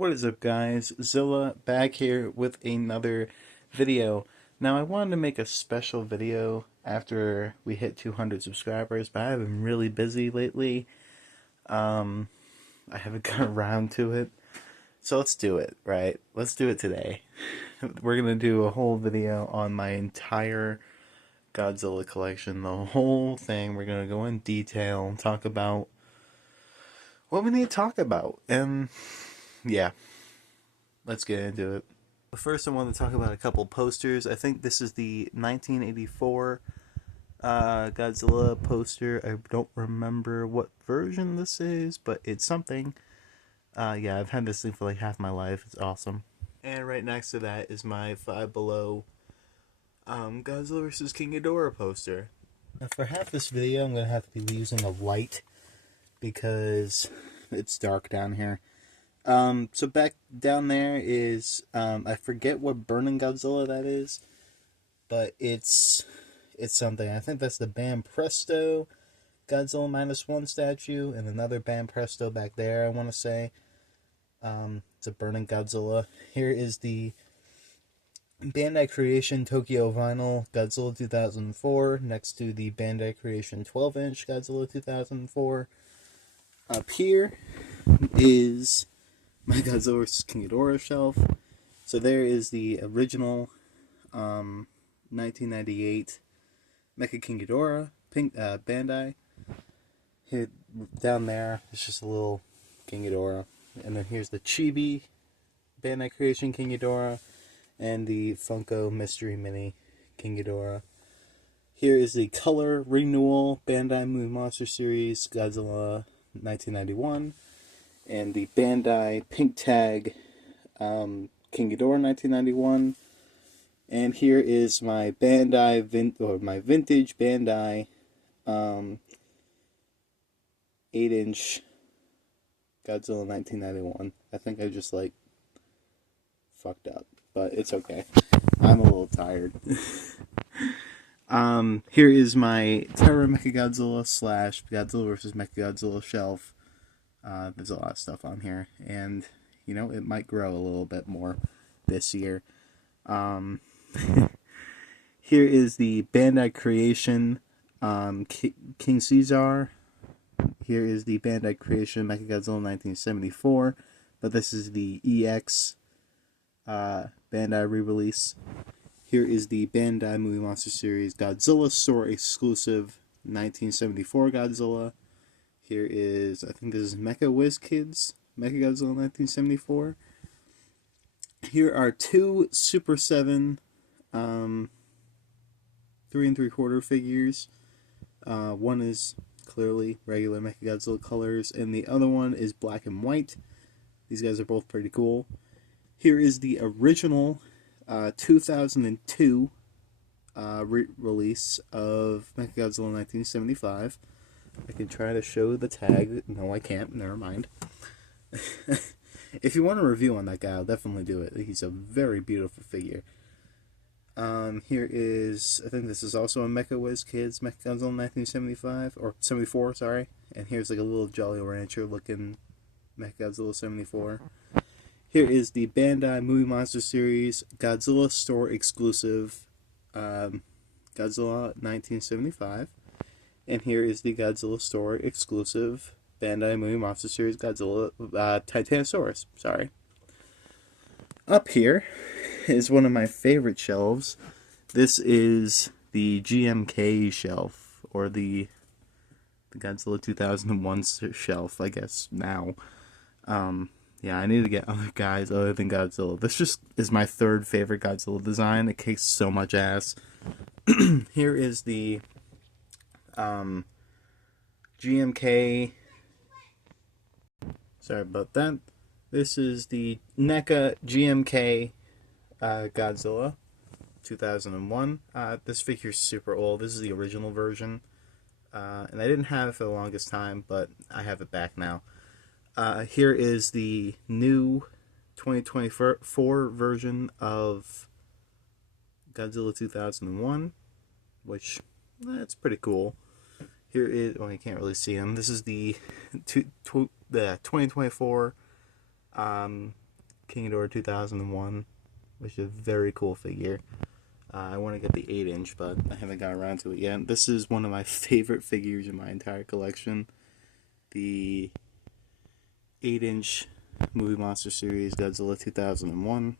What is up, guys? Zilla back here with another video. Now, I wanted to make a special video after we hit 200 subscribers, but I've been really busy lately. I haven't got around to it. So let's do it, right? Let's do it today. We're gonna do a whole video on my entire Godzilla collection, the whole thing. We're gonna go in detail and talk about what we need to talk about. And yeah, let's get into it. First, I want to talk about a couple posters. I think this is the 1984 Godzilla poster. I don't remember what version this is, but it's something. Yeah, I've had this thing for like half my life. It's awesome. And right next to that is my Five Below Godzilla vs. King Ghidorah poster. Now, for half this video, I'm going to have to be using a light because it's dark down here. So back down there is, I forget what Burning Godzilla that is, but it's something. I think that's the Bam Presto Godzilla -1 statue, and another Bam Presto back there, I want to say. It's a Burning Godzilla. Here is the Bandai Creation Tokyo Vinyl Godzilla 2004, next to the Bandai Creation 12-inch Godzilla 2004. Up here is my Godzilla vs. King Ghidorah shelf. So there is the original 1998 Mecha King Ghidorah Bandai. Here, down there, it's just a little King Ghidorah. And then here's the Chibi Bandai Creation King Ghidorah and the Funko Mystery Mini King Ghidorah. Here is the Color Renewal Bandai Movie Monster Series Godzilla 1991. And the Bandai Pink Tag King Ghidorah 1991. And here is my my vintage Bandai 8-inch Godzilla 1991. I think I just like fucked up, but it's okay. I'm a little tired. Here is my Terra Mechagodzilla / Godzilla vs. Mechagodzilla shelf. There's a lot of stuff on here, and you know, it might grow a little bit more this year. Here is the Bandai Creation King Caesar. Here is the Bandai Creation Mechagodzilla 1974, but this is the EX Bandai re-release. Here is the Bandai Movie Monster Series Godzilla Store exclusive 1974 Godzilla. Here is, I think this is Mecha Whiz Kids Mechagodzilla 1974. Here are two Super 7 3 3/4 figures. One is clearly regular Mechagodzilla colors, and the other one is black and white. These guys are both pretty cool. Here is the original 2002 release of Mechagodzilla 1975. I can try to show the tag. No, I can't. Never mind. If you want a review on that guy, I'll definitely do it. He's a very beautiful figure. Here is, I think this is also a Mecha Whiz Kids Mechagodzilla 1975, or 74, sorry. And here's like a little Jolly Rancher looking Mechagodzilla 74. Here is the Bandai Movie Monster Series Godzilla Store exclusive Godzilla 1975. And here is the Godzilla Store exclusive Bandai Movie Monster Series Godzilla Titanosaurus. Sorry. Up here is one of my favorite shelves. This is the GMK shelf, or the Godzilla 2001 shelf, I guess, now. Yeah, I need to get other guys other than Godzilla. This just is my third favorite Godzilla design. It kicks so much ass. Here is the GMK. Sorry about that. This is the NECA GMK Godzilla 2001. This figure's super old. This is the original version. And I didn't have it for the longest time, but I have it back now. Here is the new 2024 version of Godzilla 2001, which, that's pretty cool. Here is, well, you can't really see him. This is the 2024 King Ghidorah 2001, which is a very cool figure. I want to get the 8-inch, but I haven't got around to it yet. This is one of my favorite figures in my entire collection. The 8-inch Movie Monster Series Godzilla 2001.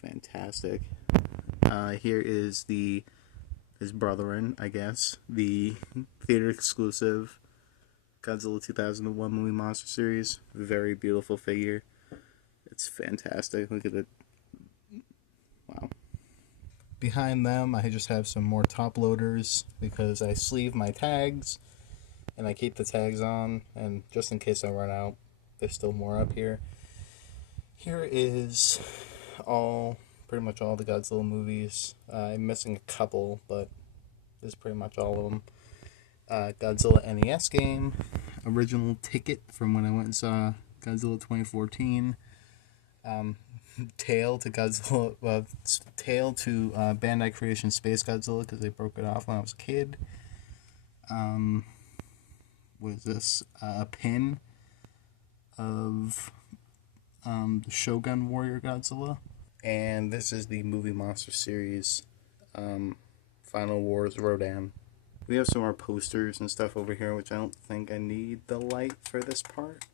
Fantastic. Here is his brethren, I guess. The theater exclusive Godzilla 2001 Movie Monster Series. Very beautiful figure. It's fantastic. Look at it. Wow. Behind them, I just have some more top loaders because I sleeve my tags and I keep the tags on, and just in case I run out, there's still more up here. Here is pretty much all the Godzilla movies. I'm missing a couple, but this is pretty much all of them. Godzilla NES game, original ticket from when I went and saw Godzilla 2014. Tail to Godzilla, tail to Bandai Creation Space Godzilla because they broke it off when I was a kid. What is this? A pin of the Shogun Warrior Godzilla. And this is the Movie Monster Series Final Wars Rodan. We have some more posters and stuff over here, which I don't think I need the light for this part.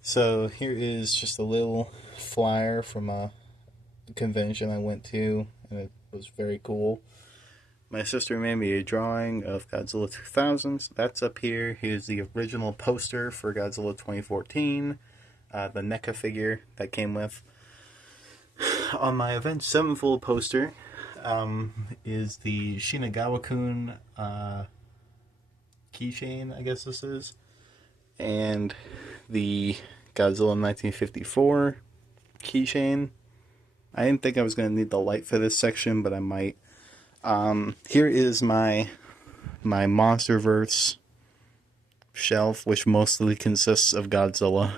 So here is just a little flyer from a convention I went to, and it was very cool. My sister made me a drawing of Godzilla 2000, so that's up here. Here's the original poster for Godzilla 2014, the NECA figure that came with. On my Event 7-fold poster is the Shinagawa-kun keychain, I guess this is, and the Godzilla 1954 keychain. I didn't think I was going to need the light for this section, but I might. Here is my Monsterverse shelf, which mostly consists of Godzilla.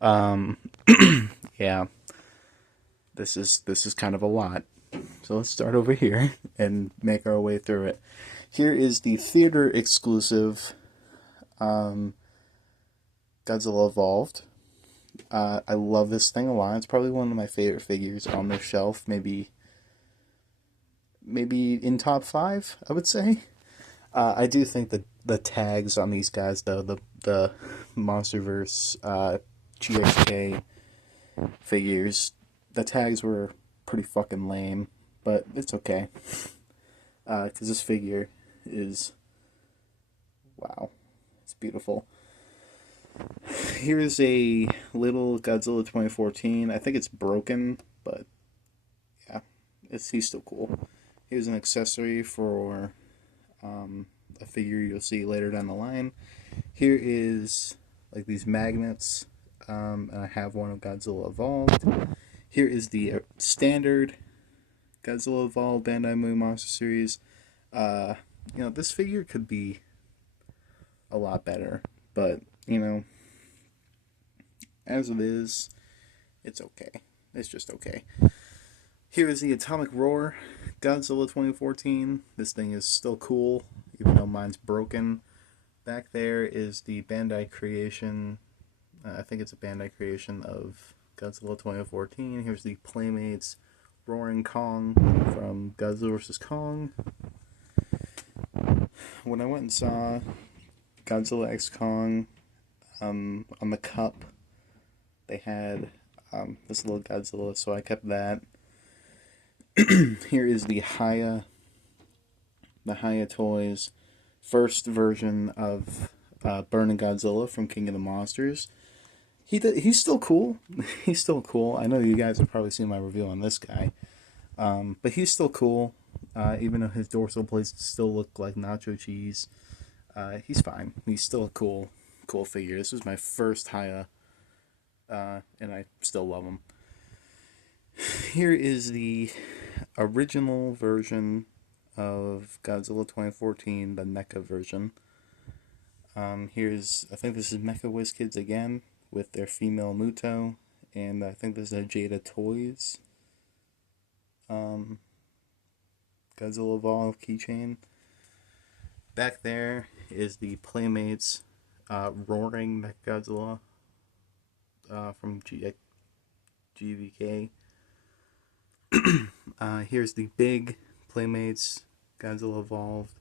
Yeah, this is kind of a lot. So let's start over here and make our way through it. Here is the theater exclusive Godzilla Evolved. I love this thing a lot. It's probably one of my favorite figures on the shelf. Maybe in top 5, I would say. I do think that the tags on these guys, though, the Monsterverse GXK figures, the tags were pretty fucking lame, but it's okay. Because this figure is, wow, it's beautiful. Here's a little Godzilla 2014. I think it's broken, but yeah, he's still cool. Here's an accessory for a figure you'll see later down the line. Here is like these magnets, and I have one of Godzilla Evolved. Here is the standard Godzilla Evolved Bandai Movie Monster Series. This figure could be a lot better, but as it is, it's okay. It's just okay. Here is the Atomic Roar Godzilla 2014. This thing is still cool, even though mine's broken. Back there is the Bandai creation. I think it's a Bandai creation of Godzilla 2014. Here's the Playmates Roaring Kong from Godzilla vs. Kong. When I went and saw Godzilla x Kong, on the cup, they had this little Godzilla, so I kept that. Here is the Haya Toys first version of Burning Godzilla from King of the Monsters. He's still cool. He's still cool. I know you guys have probably seen my review on this guy, but he's still cool. Even though his dorsal plates still look like nacho cheese, he's fine. He's still a cool figure. This was my first Haya, and I still love him. Here is the original version of Godzilla 2014, the NECA version. I think this is Mecha Whiz Kids again, with their female Muto, and I think this is a Jada Toys Godzilla Evolved keychain. Back there is the Playmates Roaring Mechagodzilla from GVK. Here's the big Playmates Godzilla Evolved,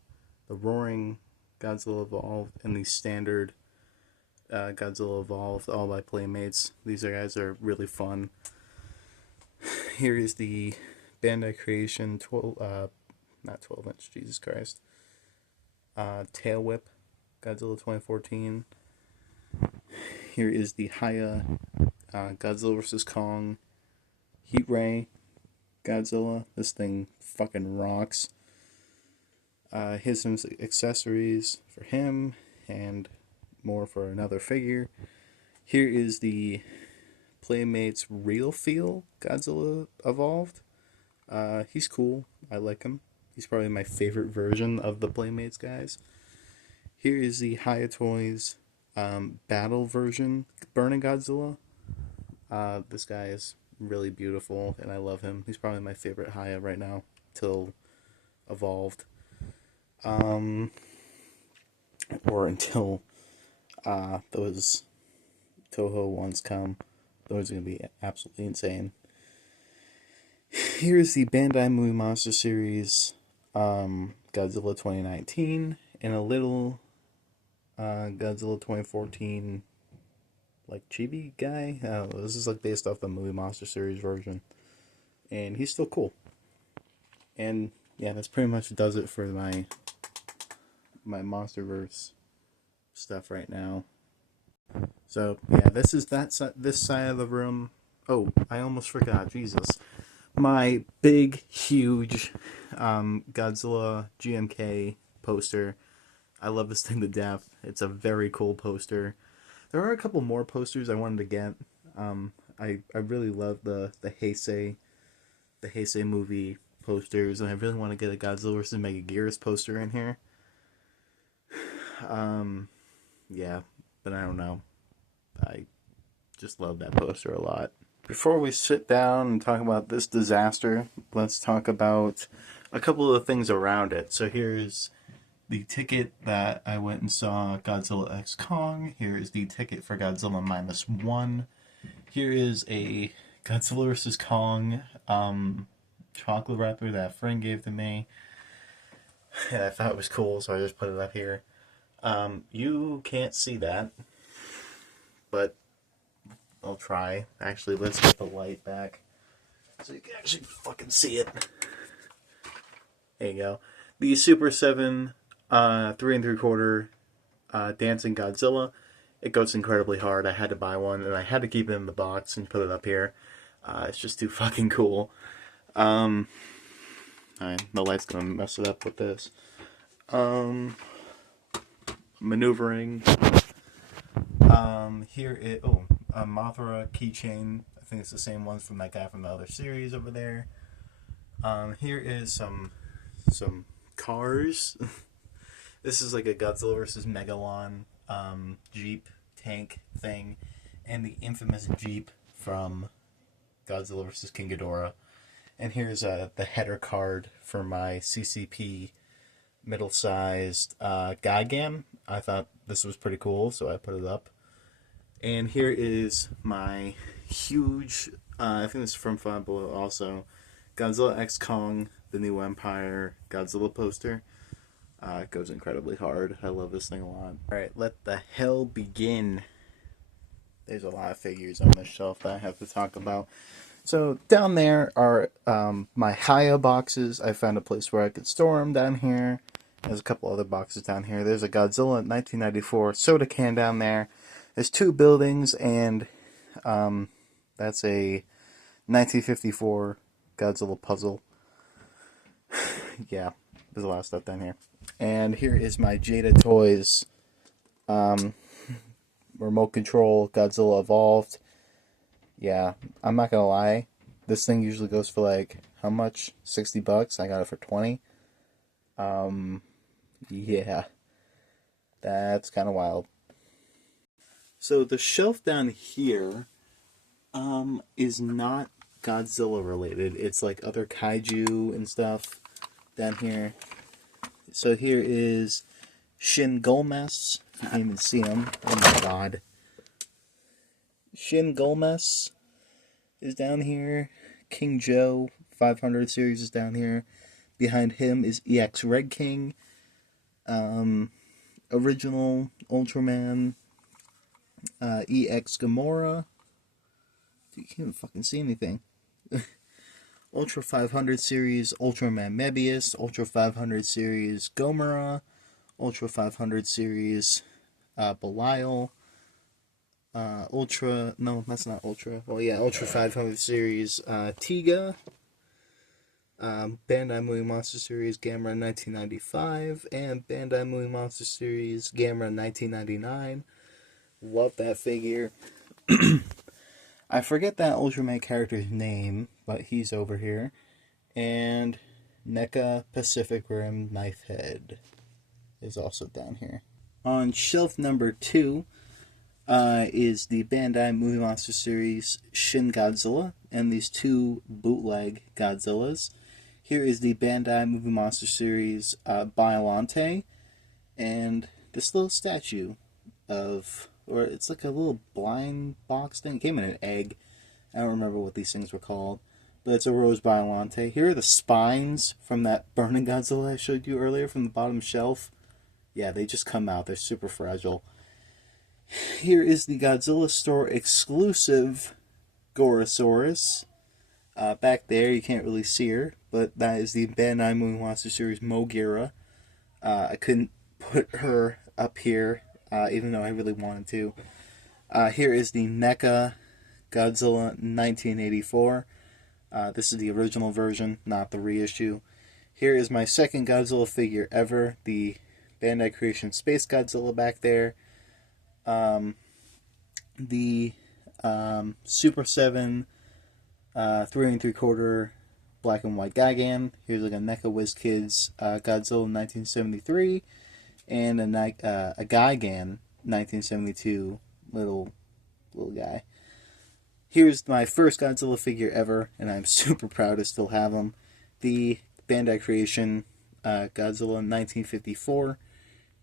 the Roaring Godzilla Evolved, and the standard Godzilla Evolved, all by Playmates. These guys are really fun. Here is the Bandai Creation 12, not 12-inch, Jesus Christ. Tail Whip Godzilla 2014. Here is the Haya Godzilla vs. Kong Heat Ray Godzilla. This thing fucking rocks. Here's some accessories for him and more for another figure. Here is the Playmates Real Feel Godzilla Evolved. He's cool. I like him. He's probably my favorite version of the Playmates guys. Here is the Haya Toys Battle version Burning Godzilla. This guy is really beautiful and I love him. He's probably my favorite Haya right now till Evolved. Or until those Toho ones come. Those are going to be absolutely insane. Here's the Bandai Movie Monster Series Godzilla 2019 and a little Godzilla 2014 like chibi guy. This is like based off the Movie Monster Series version. And he's still cool. And yeah, that's pretty much does it for my MonsterVerse stuff right now. So yeah, this is this side of the room. Oh, I almost forgot. Jesus, my big, huge Godzilla GMK poster. I love this thing to death. It's a very cool poster. There are a couple more posters I wanted to get. I really love the Heisei movie posters, and I really want to get a Godzilla vs. Megaguirus poster in here. Yeah, but I don't know. I just love that poster a lot. Before we sit down and talk about this disaster, let's talk about a couple of the things around it. So here's the ticket that I went and saw Godzilla X Kong. Here is the ticket for Godzilla -1. Here is a Godzilla vs. Kong chocolate wrapper that a friend gave to me. And I thought it was cool, so I just put it up here. You can't see that, but I'll try. Actually, let's get the light back so you can actually fucking see it. There you go. The Super 7 3 3/4 Dancing Godzilla. It goes incredibly hard. I had to buy one, and I had to keep it in the box and put it up here. It's just too fucking cool. Alright, the light's gonna mess it up with this. Maneuvering. Here is a Mothra keychain. I think it's the same ones from that guy from the other series over there. Here is some cars. This is like a Godzilla vs. Megalon Jeep tank thing, and the infamous Jeep from Godzilla vs. King Ghidorah. And here's the header card for my CCP middle-sized Gigam. I thought this was pretty cool, so I put it up. And here is my huge, I think this is from Five Below also, Godzilla X Kong, The New Empire Godzilla poster. It goes incredibly hard. I love this thing a lot. Alright, let the hell begin. There's a lot of figures on this shelf that I have to talk about. So down there are my Haya boxes. I found a place where I could store them down here. There's a couple other boxes down here. There's a Godzilla 1994 soda can down there. There's 2 buildings, and that's a 1954 Godzilla puzzle. Yeah, there's a lot of stuff down here. And here is my Jada Toys remote control Godzilla Evolved. Yeah, I'm not gonna lie. This thing usually goes for like, how much? $60? I got it for 20. Yeah. That's kind of wild. So the shelf down here is not Godzilla related. It's like other kaiju and stuff down here. So here is Shin Gomez. You can even see him. Oh my god. Shin Gomez is down here. King Joe 500 series is down here. Behind him is EX Red King. Original Ultraman. EX Gamora. You can't even fucking see anything. Ultra 500 series Ultraman Mebius. Ultra 500 series Gomora. Ultra 500 series Belial. Ultra, no, that's not Ultra. Well, yeah, Ultra 500 series Tiga. Bandai Movie Monster Series Gamera 1995. And Bandai Movie Monster Series Gamera 1999. Love that figure. I forget that Ultraman character's name, but he's over here. And NECA Pacific Rim Knife Head is also down here. On shelf number 2 is the Bandai Movie Monster Series Shin Godzilla and these two bootleg Godzillas. Here is the Bandai Movie Monster Series Biollante and this little statue of, or it's like a little blind box thing. It came in an egg. I don't remember what these things were called, but it's a Rose Biollante. Here are the spines from that Burning Godzilla I showed you earlier from the bottom shelf. Yeah, they just come out. They're super fragile. Here is the Godzilla Store exclusive Gorosaurus. Back there, you can't really see her, but that is the Bandai Movie Monster Series Mogira. I couldn't put her up here, even though I really wanted to. Here is the NECA Godzilla 1984. This is the original version, not the reissue. Here is my second Godzilla figure ever, the Bandai Creation Space Godzilla back there. The Super 7 3 3/4 black and white Gigan. Here's like a NECA WizKids Godzilla 1973 and a Gigan 1972 little guy. Here's my first Godzilla figure ever, and I'm super proud to still have him. The Bandai Creation Godzilla 1954.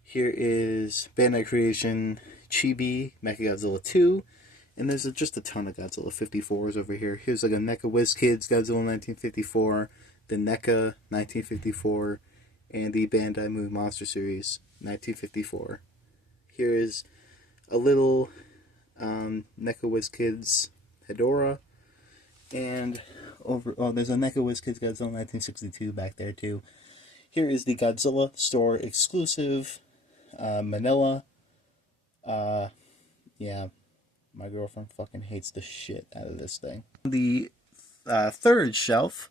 Here is Bandai Creation Chibi Mechagodzilla 2. And there's just a ton of Godzilla 54s over here. Here's like a NECA WizKids Godzilla 1954, the NECA 1954, and the Bandai Movie Monster Series 1954. Here is a little NECA WizKids Hedorah. And there's a NECA WizKids Godzilla 1962 back there too. Here is the Godzilla Store exclusive Manila. Yeah. My girlfriend fucking hates the shit out of this thing. The third shelf,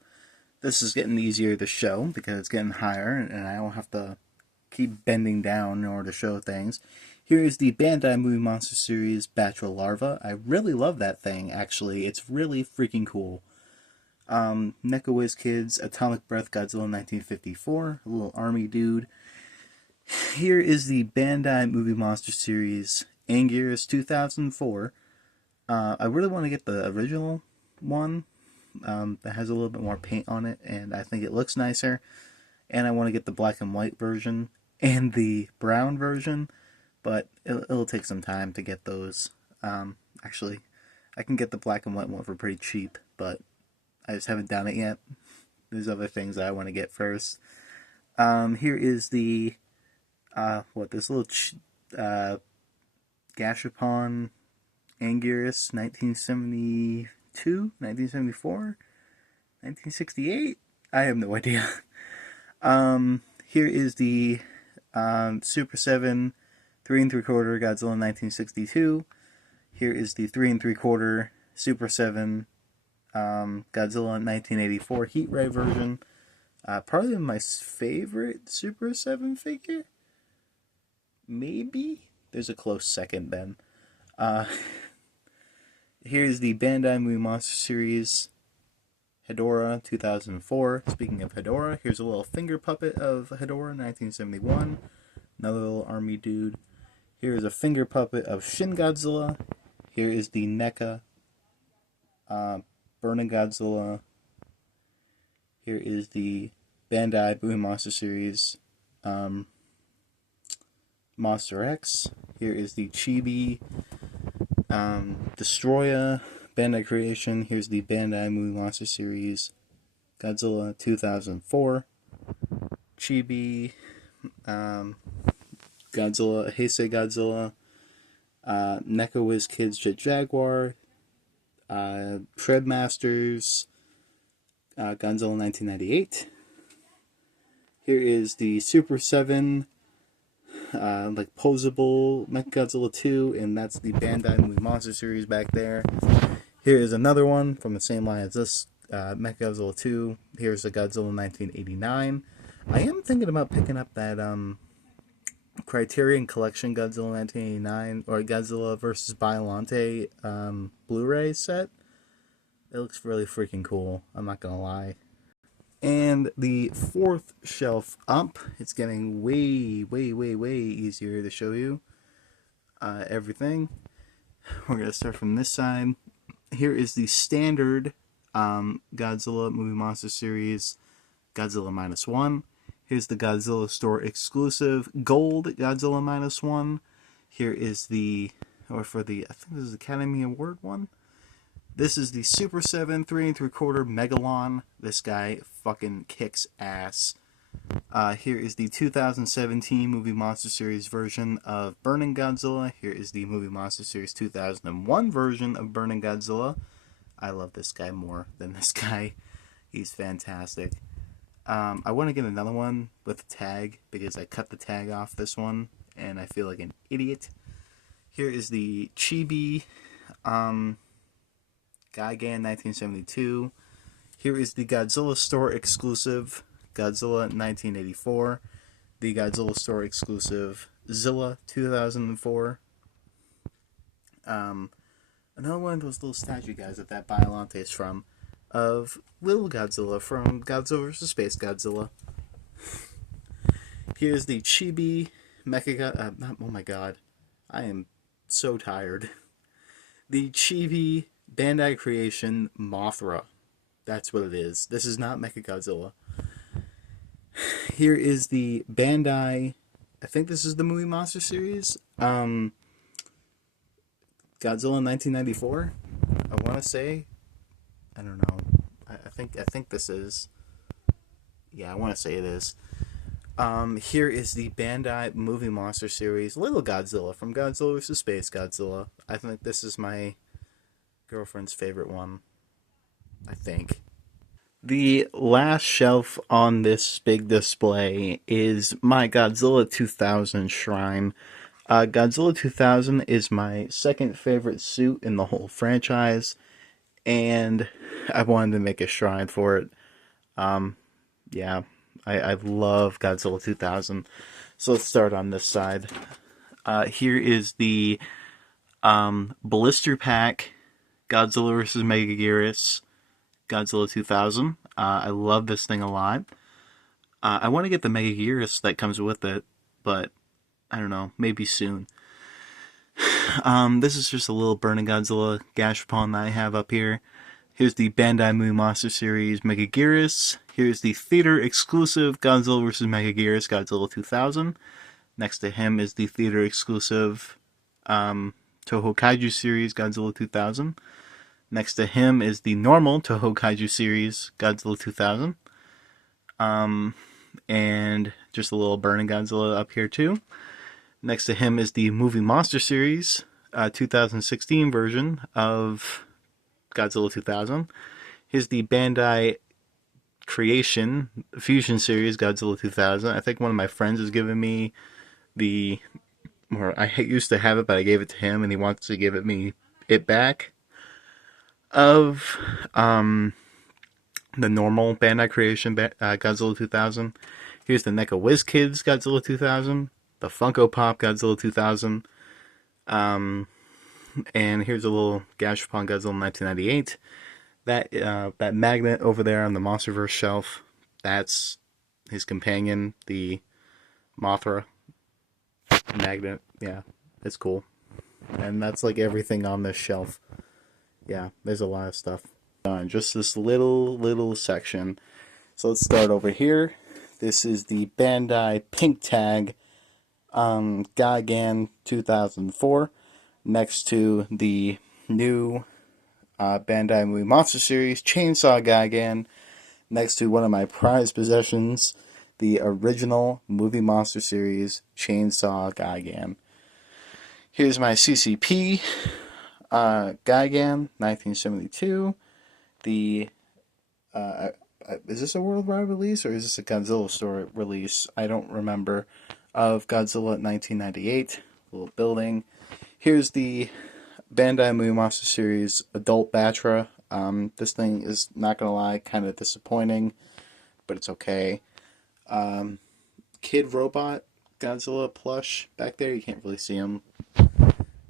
this is getting easier to show because it's getting higher and I don't have to keep bending down in order to show things. Here is the Bandai Movie Monster Series Batra Larva. I really love that thing, actually. It's really freaking cool. NECA WizKids Atomic Breath Godzilla 1954, a little army dude. Here is the Bandai Movie Monster Series Anguirus 2004. I really want to get the original one that has a little bit more paint on it, and I think it looks nicer. And I want to get the black and white version and the brown version, but it'll take some time to get those. Actually, I can get the black and white one for pretty cheap, but I just haven't done it yet. There's other things that I want to get first. Here is the this little Gashapon Anguirus 1972, 1974, 1968? I have no idea. Here is the Super 7 3 3/4 Godzilla 1962. Here is the 3 3/4 Super 7 Godzilla 1984 Heat Ray version. Probably my favorite Super 7 figure. Maybe? There's a close second then. Here's the Bandai Movie Monster Series Hedorah 2004. Speaking of Hedorah, here's a little finger puppet of Hedorah 1971. Another little army dude. Here is a finger puppet of Shin Godzilla. Here is the NECA Burning Godzilla. Here is the Bandai Movie Monster Series Monster X. Here is the Chibi Destroya, Bandai Creation. Here's the Bandai Movie Monster Series, Godzilla 2004. Chibi, Godzilla, Heisei Godzilla, Neko Wiz Kids Jet Jaguar, Shred Masters, Godzilla 1998. Here is the Super 7, like posable Mechagodzilla 2, and that's the Bandai Movie Monster Series back there. Here is another one from the same line as this, Mechagodzilla 2. Here's the Godzilla 1989. I am thinking about picking up that Criterion Collection Godzilla 1989 or Godzilla vs. Biollante Blu-ray set. It looks really freaking cool, I'm not gonna lie. And the fourth shelf up, it's getting way easier to show you everything. We're gonna start from this side. Here is the standard Godzilla Movie Monster Series, Godzilla -1. Here's the Godzilla Store exclusive Gold Godzilla -1. Here is the, or for the, I think this is Academy Award one. This is the Super 7 3 3/4 Megalon. This guy fucking kicks ass. Here is the 2017 Movie Monster Series version of Burning Godzilla. Here is the Movie Monster Series 2001 version of Burning Godzilla. I love this guy more than this guy. He's fantastic. I want to get another one with a tag because I cut the tag off this one and I feel like an idiot. Here is the Chibi Gigan 1972. Here is the Godzilla Store exclusive Godzilla 1984. The Godzilla Store exclusive Zilla 2004. Another one of those little statue guys that Biollante is from, of Little Godzilla from Godzilla vs. Space Godzilla. Here's the Chibi Mecha. Oh my god, I am so tired. The Chibi Bandai Creation Mothra. That's what it is. This is not Mechagodzilla. Here is the Bandai. I think this is the Movie Monster Series. Godzilla 1994. I want to say. I don't know. I think this is. Yeah, I want to say it is. Here is the Bandai Movie Monster Series Little Godzilla from Godzilla vs. Space Godzilla. I think this is my girlfriend's favorite one. I think. The last shelf on this big display is my Godzilla 2000 shrine. Godzilla 2000 is my second favorite suit in the whole franchise, and I wanted to make a shrine for it. Yeah, I love Godzilla 2000. So let's start on this side. Here is the Blister Pack Godzilla vs. Megaguirus Godzilla 2000. I love this thing a lot. I want to get the Megaguirus that comes with it, but I don't know, maybe soon. This is just a little Burning Godzilla Gashapon that I have up here. Here's the Bandai Movie Monster Series Megaguirus. Here's the theater exclusive Godzilla vs. Megaguirus Godzilla 2000. Next to him is the theater exclusive Toho Kaiju Series Godzilla 2000. Next to him is the normal Toho Kaiju Series Godzilla 2000. And just a little Burning Godzilla up here too. Next to him is the Movie Monster Series 2016 version of Godzilla 2000. Here's the Bandai Creation Fusion Series Godzilla 2000. I think one of my friends has given me the, or I used to have it, but I gave it to him, and he wants to give it back. Of the normal Bandai Creation Godzilla 2000. Here's the Neko Wiz Kids Godzilla 2000. The Funko Pop Godzilla 2000. And here's a little Gashapon Godzilla 1998. That magnet over there on the Monsterverse shelf, that's his companion, the Mothra magnet. Yeah, it's cool. And that's like everything on this shelf. Yeah, there's a lot of stuff. Just this little section. So let's start over here. This is the Bandai Pink Tag Gigan 2004. Next to the new Bandai Movie Monster Series Chainsaw Gigan next to one of my prized possessions, the original Movie Monster Series Chainsaw Gigan. Here's my CCP Gigan 1972. The is this a worldwide release or is this a Godzilla store release? I don't remember. Of Godzilla 1998, little building. Here's the Bandai Movie Monster Series Adult Batra. This thing is, not gonna lie, kind of disappointing, but it's okay. Kid Robot Godzilla plush back there. You can't really see him.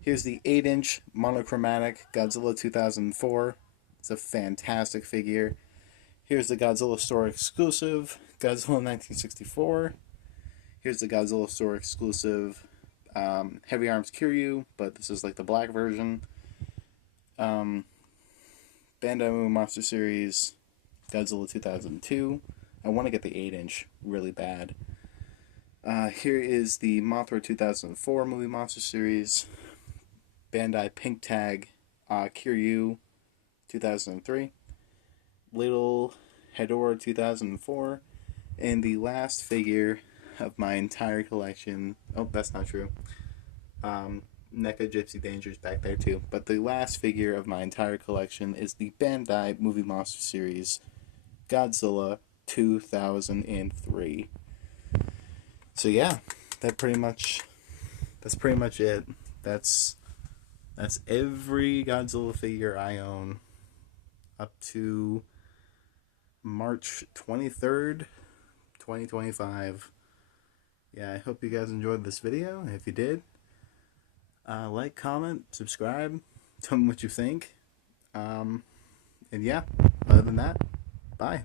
Here's the 8-inch monochromatic Godzilla 2004. It's a fantastic figure. Here's the Godzilla Store exclusive Godzilla 1964. Here's the Godzilla Store exclusive Heavy Arms Kiryu, but this is like the black version. Bandai Movie Monster Series Godzilla 2002. I want to get the 8-inch really bad. Here is the Mothra 2004 Movie Monster Series. Bandai Pink Tag Kiryu 2003. Little Hedorah 2004. And the last figure of my entire collection. Oh, that's not true. NECA Gypsy Danger's back there too. But the last figure of my entire collection is the Bandai Movie Monster Series Godzilla 2003. So yeah, that's pretty much it. That's every Godzilla figure I own up to March 23rd, 2025. Yeah, I hope you guys enjoyed this video. If you did, like, comment, subscribe, tell me what you think. And yeah, other than that, bye.